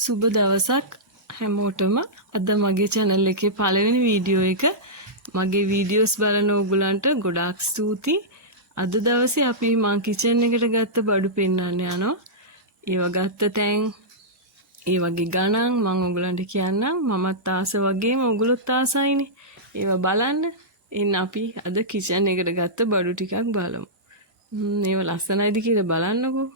සුබ දවසක් හැමෝටම. අද මගේ channel එකේ පළවෙනි වීඩියෝ එක. මගේ වීඩියෝස් බලන ඕගොල්ලන්ට ගොඩාක් ස්තුතියි. අද දවසේ අපි මං කිචන් එකට ගත්ත බඩු පෙන්වන්න යනවා. ඒවා ගත්ත තැන්, ඒ වගේ ගණන් මං ඕගොල්ලන්ට කියන්නම්. මමත් ආස වගේම ඕගොල්ලොත් ආසයිනේ. ඒවා බලන්න. එන්න අපි අද කිචන් එකට ගත්ත බඩු ටිකක් බලමු. ඒවා ලස්සනයිද කියලා බලන්නකෝ.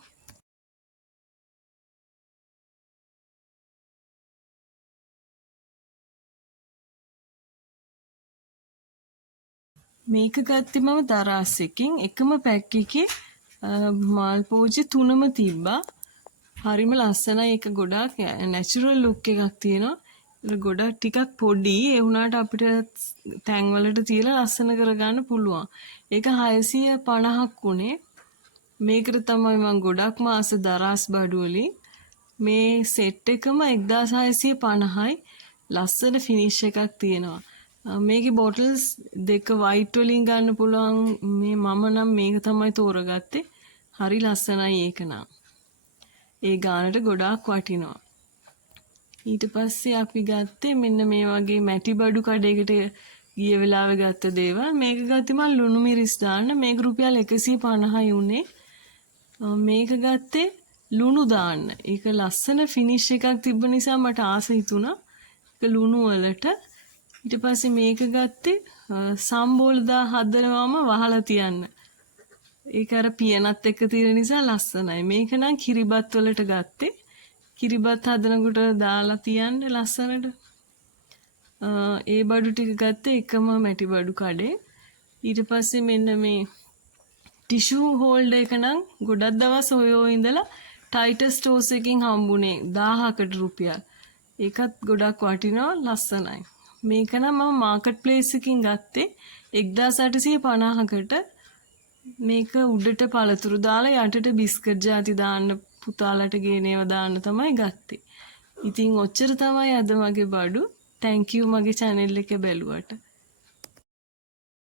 මේක ගත්තේ මම දරාස් එකකින්. එකම පැක් එකේ මාල් පෝච්චි 3ම තිබ්බා. හරිම ලස්සනයි. ඒක ගොඩාක් නැචරල් ලුක් එකක් තියෙනවා. ඒක ගොඩාක් ටිකක් පොඩි. ඒ වුණාට අපිට තැන් වලට තියලා ලස්සන කරගන්න පුළුවන්. ඒක 650ක් උනේ. මේකට තමයි මම ගොඩක්ම ආස දරාස් බඩු වලින්. මේ සෙට් එකම 1650යි. ලස්සන ෆිනිෂ් එකක් තියෙනවා. මේකේ බොටල්ස් දෙක වයිට් වලින් ගන්න පුළුවන්. මේ මම නම් මේක තමයි තෝරගත්තේ. හරි ලස්සනයි ඒක නම්. ඒ ගානට ගොඩාක් වටිනවා. ඊට පස්සේ අපි ගත්තේ මෙන්න මේ වගේ මැටි බඩු කඩේකට ගිය වෙලාවෙ ගත්ත දේවල්. මේක ගත්තේ මම ලුණු මිරිස් දාන්න. මේක රුපියල් 150යි උනේ. මේක ගත්තේ ලුණු දාන්න. ඒක ලස්සන ෆිනිෂ් එකක් තිබ්බ නිසා මට ආස හිතුණා. ඒක ලුණු වලට. ඊට පස්සේ මේක ගත්තේ සම්බෝල දා හදනවම වහලා තියන්න. ඒක අර පියනත් එක්ක තියෙන නිසා ලස්සනයි. මේක නම් කිරිබත් වලට ගත්තේ. කිරිබත් හදනකොට දාලා තියන්න ලස්සනට. ඒ බඩු ටික ගත්තේ එකම මැටි බඩු කඩේ. ඊට පස්සේ මෙන්න මේ ටිෂු හෝල්ඩර් එක නම් ගොඩක් දවස් ඔයෝ ඉඳලා ටයිටස් ස්ටෝර්ස් එකකින් හම්බුනේ 1000කට රුපියල්. ඒකත් ගොඩක් වටිනවා ලස්සනයි. මේක නම් මම මාකට් ප්ලේස් එකකින් ගත්තේ 1850කට. මේක උඩට පළතුරු දාලා යටට බිස්කට් ಜಾති දාන්න පුතාලට ගේනේව දාන්න තමයි ගත්තේ. ඉතින් ඔච්චර තමයි අද මගේ බඩු. thank you මගේ channel එක බැලුවට.